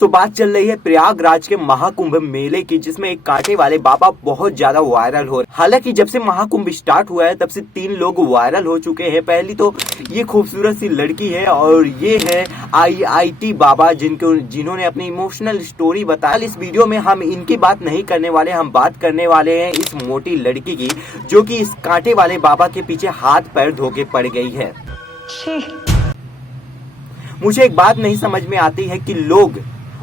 तो बात चल रही है प्रयागराज के महाकुंभ मेले की, जिसमें एक कांटे वाले बाबा बहुत ज्यादा वायरल हो रहे। हालांकि जब से महाकुंभ स्टार्ट हुआ है तब से 3 लोग वायरल हो चुके हैं। पहली तो ये खूबसूरत सी लड़की है और ये है IIT बाबा, जिन्होंने अपनी इमोशनल स्टोरी बताया। इस वीडियो में हम इनकी बात नहीं करने वाले, हम बात करने वाले हैं इस मोटी लड़की की, जो कि इस कांटे वाले बाबा के पीछे हाथ पैर धो के पड़ गई है। मुझे एक बात नहीं समझ में आती है कि लोग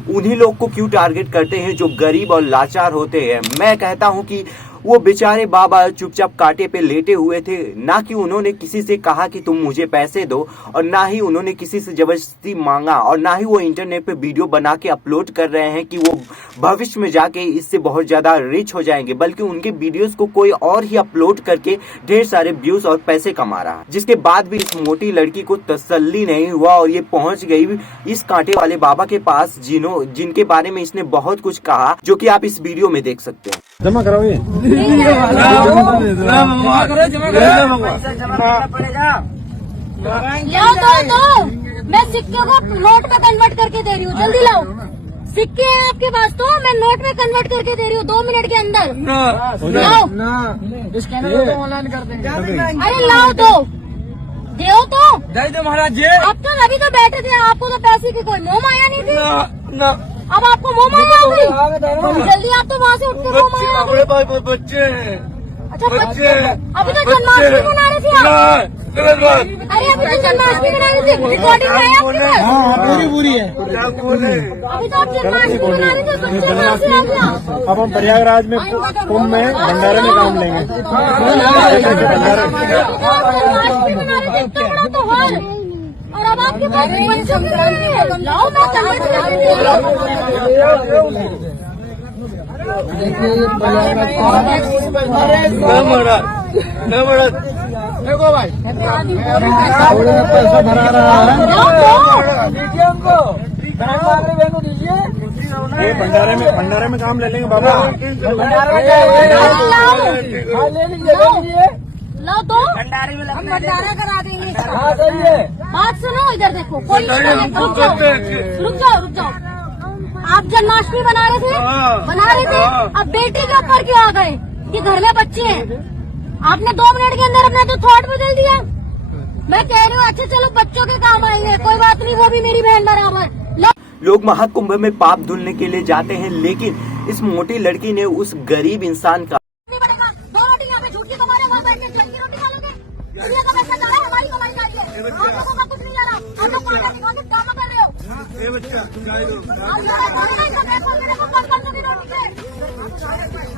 उन्हीं लोग को क्यों टारगेट करते हैं जो गरीब और लाचार होते हैं। मैं कहता हूं कि वो बेचारे बाबा चुपचाप कांटे पे लेटे हुए थे, ना कि उन्होंने किसी से कहा कि तुम मुझे पैसे दो, और ना ही उन्होंने किसी से जबरदस्ती मांगा, और ना ही वो इंटरनेट पे वीडियो बना के अपलोड कर रहे हैं कि वो भविष्य में जाके इससे बहुत ज्यादा रिच हो जाएंगे, बल्कि उनके वीडियोस को कोई और ही अपलोड करके ढेर सारे व्यूज और पैसे कमा रहा है। जिसके बाद भी इस मोटी लड़की को तसल्ली नहीं हुआ और ये पहुंच गई इस कांटे वाले बाबा के पास, जिनके बारे में इसने बहुत कुछ कहा, जो कि आप इस वीडियो में देख सकते हैं। जमा कराओ लाओ, मैं सिक्के को नोट में कन्वर्ट करके दे रही हूँ, जल्दी लाओ। सिक्के हैं आपके पास तो मैं नोट में कन्वर्ट करके दे रही हूँ 2 मिनट के अंदर। लाओ, ऑनलाइन कर देंगे। अरे लाओ दो महाराज जी। अब तो अभी तो बैठे थे, आपको तो पैसे की कोई मोह माया नहीं थी। अब आपको मोह माया आ गई, जल्दी आप तो वहाँ से उठ के मोह माया आ गई। बच्चे हैं। अच्छा बच्चे, अभी तो जन्माष्टमी मना रहे थे आप। अरे अभी तो जन्माष्टमी मना रहे थे, रिकॉर्डिंग है आपके पास? हाँ पूरी है। अभी तो आप जन्माष्टमी मना रहे थे, बच्चे कहाँ से आ गया? अब हम प्रयागराज में कुंभ में भंडारे में काम लेंगे। जन्माष्टमी मना रहे थे, इतना बड़ा त्योहार, और अब आपके पास बच्चों की बात है। लाओ मैं कन्वर्ट करके देखो भाई, पैसा भरा रहा है। ये भंडारे में काम ले लेंगे बाबा। लाओ तो हम भंडारा करा देंगे। बात सुनो, इधर देखो, कोई रुक जाओ। आप जन्माष्टमी बना रहे थे, अब बेटे के ऊपर क्यों आ गए कि घर में बच्चे हैं? आपने 2 मिनट के अंदर अपना तो थॉट बदल दिया। मैं कह रही हूँ अच्छा चलो बच्चों के काम आएंगे, कोई बात नहीं, वो भी मेरी बहन बराबर। लोग महाकुंभ में पाप धुलने के लिए जाते हैं, लेकिन इस मोटी लड़की ने उस गरीब इंसान का 2 रोटी यहाँ पे झूठ की कमा रहे, वहाँ बैठ के जल की रोटी खा लोगे। दुनिया का पैसा जा रहा है, हमारी कमाई जा रही है, आप लोगों का कुछ नहीं जा रहा। आप लोग कांटा निकाल के ड्रामा कर रहे हो।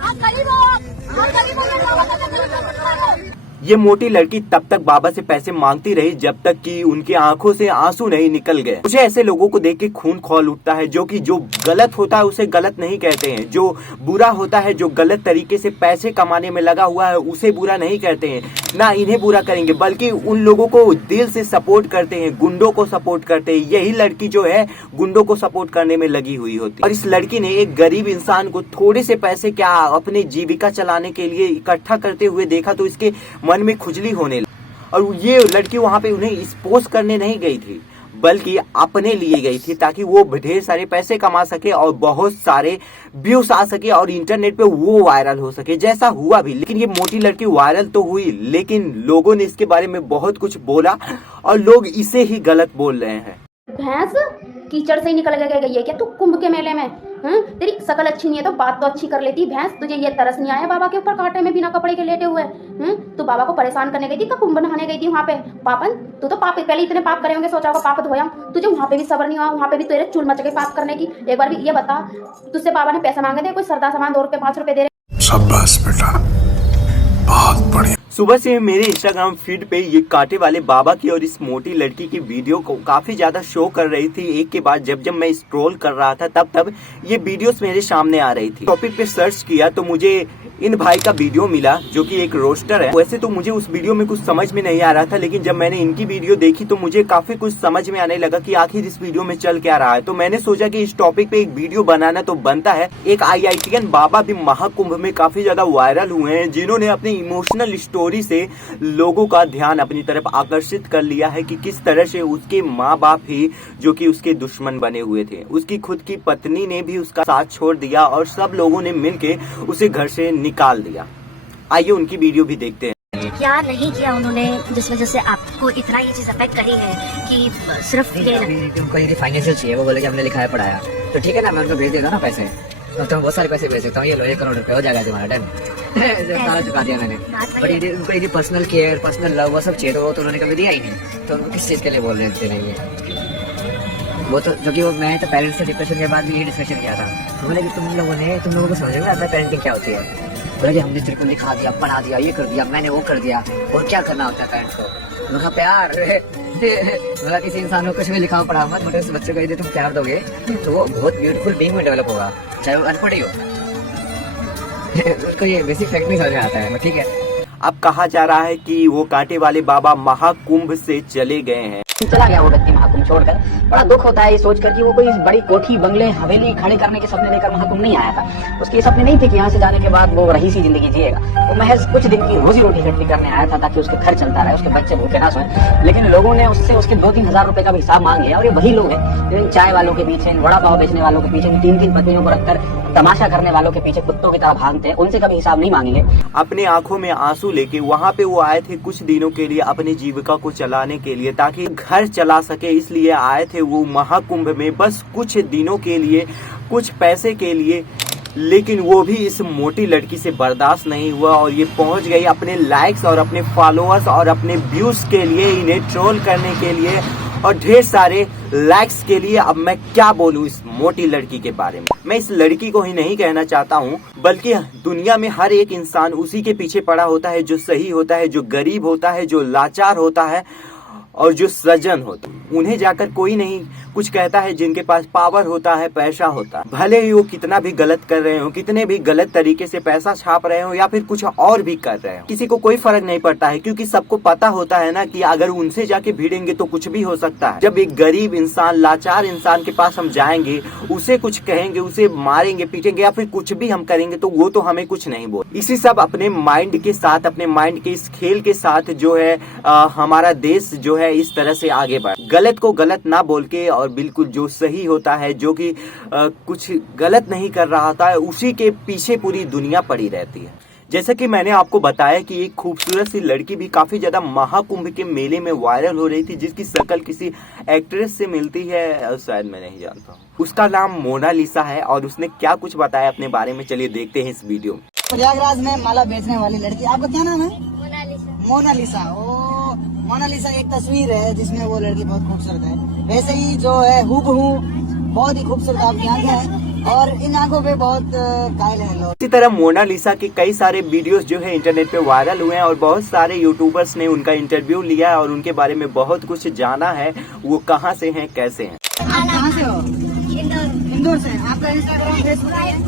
आप गरीब हो, आप गरीब हो। ये मोटी लड़की तब तक बाबा से पैसे मांगती रही जब तक कि उनकी आंखों से आंसू नहीं निकल गए। मुझे ऐसे लोगों को देख के खून खौल उठता है, जो गलत होता है उसे गलत नहीं कहते हैं, जो बुरा होता है, जो गलत तरीके से पैसे कमाने में लगा हुआ है उसे बुरा नहीं कहते हैं, ना इन्हें बुरा करेंगे, बल्कि उन लोगों को दिल से सपोर्ट करते हैं, गुंडों को सपोर्ट करते हैं। यही लड़की जो है गुंडों को सपोर्ट करने में लगी हुई होती है। और इस लड़की ने एक गरीब इंसान को थोड़े से पैसे क्या अपनी जीविका चलाने के लिए इकट्ठा करते हुए देखा तो इसके मन में खुजली होने लगी। और ये लड़की वहां पे उन्हें एक्सपोज करने नहीं गई थी, बल्कि अपने लिए गई थी, ताकि वो ढेर सारे पैसे कमा सके और बहुत सारे व्यूज आ सके और इंटरनेट पे वो वायरल हो सके, जैसा हुआ भी। लेकिन ये मोटी लड़की वायरल तो हुई, लेकिन लोगों ने इसके बारे में बहुत कुछ बोला और लोग इसे ही गलत बोल रहे हैं। भैंस कीचड़ से ही निकल के गई है क्या तू कुंभ के मेले में? तेरी शकल अच्छी नहीं है तो बात तो अच्छी कर लेती भैंस। तुझे ये तरस नहीं आया बाबा के ऊपर कांटे में बिना कपड़े के लेटे हुए? तू बाबा को परेशान करने गई थी, कुंभ नहाने गई थी वहाँ पे? पापन तू तो पाप पहले इतने पाप करे होंगे, सोचा होगा पाप धोया। तुझे वहाँ पे भी सब्र नहीं हुआ, वहाँ पे भी तेरे चुल मच गए पाप करने की। एक बार भी ये बता, तुझसे बाबा ने पैसे मांगे थे, कोई सरदा सामान 2 रुपए 5 रुपए दे रहे? शाबाश बेटा, बहुत बढ़िया। सुबह से मेरे इंस्टाग्राम फीड पे ये कांटे वाले बाबा की और इस मोटी लड़की की वीडियो को काफी ज्यादा शो कर रही थी। एक के बाद जब मैं स्क्रॉल कर रहा था तब ये वीडियोस मेरे सामने आ रही थी। टॉपिक पे सर्च किया तो मुझे इन भाई का वीडियो मिला, जो कि एक रोस्टर है। वैसे तो मुझे उस वीडियो में कुछ समझ में नहीं आ रहा था, लेकिन जब मैंने इनकी वीडियो देखी तो मुझे काफी कुछ समझ में आने लगा कि आखिर इस वीडियो में चल क्या रहा है। तो मैंने सोचा कि इस टॉपिक पे एक वीडियो बनाना तो बनता है। एक IITian बाबा भी महाकुंभ में काफी ज्यादा वायरल हुए हैं, जिन्होंने अपनी इमोशनल स्टोरी स्टोरी से लोगों का ध्यान अपनी तरफ आकर्षित कर लिया है कि किस तरह से उसके माँ बाप ही जो कि उसके दुश्मन बने हुए थे। उसकी खुद की पत्नी ने भी उसका साथ छोड़ दिया और सब लोगों ने मिलके उसे घर से निकाल दिया। आइए उनकी वीडियो भी देखते हैं। क्या नहीं किया उन्होंने जिस वजह से आपको इतना ये चीज अफेक्ट करी है कि सिर्फ ये उनको यदि फाइनेंशियल चाहिए, वो बोले कि हमने लिखा है पढ़ाया, तो ठीक है ना, मैं उनको भेज देगा ना पैसे, तो तुम बहुत सारे पैसे भेज सकता हूँ, ये लो 1 करोड़ रुपए हो जाएगा तुम्हारा, डन। सारा चुका दिया मैंने। बट यदि उनको यदि पर्सनल केयर, पर्सनल लव वो सब चाहिए तो वो तो उन्होंने कभी दिया ही नहीं, तो उनको किस चीज के लिए बोल रहे थे वो तो, जो कि वो मैं तो पेरेंट्स से डिस्कशन के बाद भी यही डिस्कशन किया था। तो बोले कि तुम लोगों को समझ में आता है पेरेंटिंग क्या होती है। बोले कि हमने तेरे को लिखा दिया, पढ़ा दिया, ये कर दिया, मैंने वो कर दिया, और क्या करना होता है पेरेंट्स को। मैं प्यार बोला किसी इंसान को कुछ भी लिखा पढ़ा मत, बट उस बच्चे को यदि तुम प्यार दोगे तो वो बहुत ब्यूटीफुल बीइंग में डेवलप होगा, चाहे वो अनपढ़ ही हो। उसको ये बेसिक फैक्ट नहीं समझ में आता है, ठीक है। अब कहा जा रहा है कि वो कांटे वाले बाबा महाकुंभ से चले गए हैं। चला गया वो व्यक्ति महाकुंभ छोड़कर। बड़ा दुख होता है ये सोचकर कि वो कोई बड़ी कोठी, बंगले, हवेली खड़े करने के सपने लेकर महाकुंभ नहीं आया था। उसके ये सपने नहीं थे कि यहाँ से जाने के बाद वो रईसी जिंदगी जिएगा। वो महज कुछ दिन की रोजी रोटी इकट्ठी करने आया था ताकि उसका घर चलता रहे, उसके बच्चे भूखे ना सोए। लेकिन लोगों ने उससे उसके 2-3 हजार रुपए का भी हिसाब मांग लिया। और ये वही लोग हैं चाय वालों के पीछे, वड़ा पाव बेचने वालों के पीछे, 3-3 पत्नियों को रखकर तमाशा करने वालों के पीछे कुत्तों की तरह भागते हैं, उनसे कभी हिसाब नहीं मांगेंगे। अपने आंखों में आंसू लेके वहाँ पे वो आए थे कुछ दिनों के लिए अपनी जीविका को चलाने के लिए, ताकि घर चला सके, इसलिए आए थे वो महाकुंभ में बस कुछ दिनों के लिए, कुछ पैसे के लिए। लेकिन वो भी इस मोटी लड़की से बर्दाश्त नहीं हुआ और ये पहुंच गई अपने लाइक्स और अपने फॉलोअर्स और अपने व्यूज के लिए, इन्हें ट्रोल करने के लिए और ढेर सारे लाइक्स के लिए। अब मैं क्या बोलूं इस मोटी लड़की के बारे में। मैं इस लड़की को ही नहीं कहना चाहता हूं, बल्कि दुनिया में हर एक इंसान उसी के पीछे पड़ा होता है जो सही होता है, जो गरीब होता है, जो लाचार होता है और जो सज्जन होता है। उन्हें जाकर कोई नहीं कुछ कहता है जिनके पास पावर होता है, पैसा होता है। भले ही वो कितना भी गलत कर रहे हो, कितने भी गलत तरीके से पैसा छाप रहे हो या फिर कुछ और भी कर रहे हो, किसी को कोई फर्क नहीं पड़ता है, क्योंकि सबको पता होता है ना कि अगर उनसे जाके भिड़ेंगे तो कुछ भी हो सकता है। जब एक गरीब इंसान, लाचार इंसान के पास हम जाएंगे, उसे कुछ कहेंगे, उसे मारेंगे, पीटेंगे या फिर कुछ भी हम करेंगे तो वो तो हमें कुछ नहीं बोल। इसी सब अपने माइंड के साथ, अपने माइंड के इस खेल के साथ जो है हमारा देश जो है इस तरह से आगे बढ़, गलत को गलत ना बोल के और बिल्कुल जो सही होता है, जो कि कुछ गलत नहीं कर रहा होता है, उसी के पीछे पूरी दुनिया पड़ी रहती है। जैसा कि मैंने आपको बताया कि एक खूबसूरत सी लड़की भी काफी ज्यादा महाकुंभ के मेले में वायरल हो रही थी, जिसकी शक्ल किसी एक्ट्रेस से मिलती है, शायद मैं नहीं जानता हूँ। उसका नाम मोनालिसा है और उसने क्या कुछ बताया अपने बारे में, चलिए देखते हैं इस वीडियो में। प्रयागराज में माला बेचने वाली लड़की, आपका क्या नाम है? मोनालिसा। ओ मोनालिसा एक तस्वीर है जिसमें वो लड़की बहुत खूबसूरत है। वैसे ही जो है हूबहू बहुत ही खूबसूरत आपकी आंखें हैं और इन आंखों पे बहुत कायल है लोग। इसी तरह मोनालिसा के कई सारे वीडियोस जो है इंटरनेट पे वायरल हुए हैं और बहुत सारे यूट्यूबर्स ने उनका इंटरव्यू लिया है और उनके बारे में बहुत कुछ जाना है, वो कहाँ से हैं, कैसे हैं। आप कहाँ से हो? इंदौर से। आपका इंस्टाग्राम, फेसबुक है?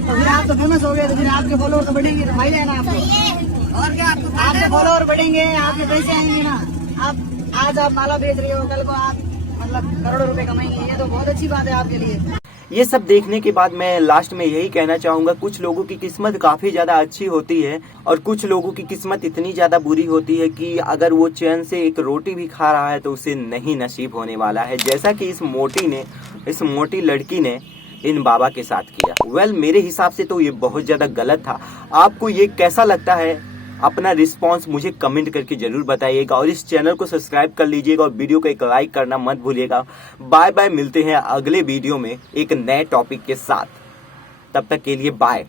तो फिर आप तो फेमस हो गए, तो फिर आपके फॉलोअर तो बढ़ेंगे, तो फायदा है ना आपको। और क्या, आपके फॉलोअर बढ़ेंगे, आपके पैसे आएंगे ना। आप आज आप माला बेच रही हो, कल को आप मतलब करोड़ों रुपए कमाएंगे, ये तो बहुत अच्छी बात है आपके लिए। ये सब देखने के बाद मैं लास्ट में यही कहना चाहूंगा, कुछ लोगों की किस्मत काफी ज्यादा अच्छी होती है और कुछ लोगों की किस्मत इतनी ज्यादा बुरी होती है कि अगर वो चैन से एक रोटी भी खा रहा है तो उसे नहीं नसीब होने वाला है, जैसा कि इस मोटी लड़की ने इन बाबा के साथ किया। मेरे हिसाब से तो ये बहुत ज्यादा गलत था। आपको ये कैसा लगता है? अपना रिस्पांस मुझे कमेंट करके जरूर बताइएगा और इस चैनल को सब्सक्राइब कर लीजिएगा और वीडियो को एक लाइक करना मत भूलिएगा। बाय बाय, मिलते हैं अगले वीडियो में एक नए टॉपिक के साथ। तब तक के लिए बाय।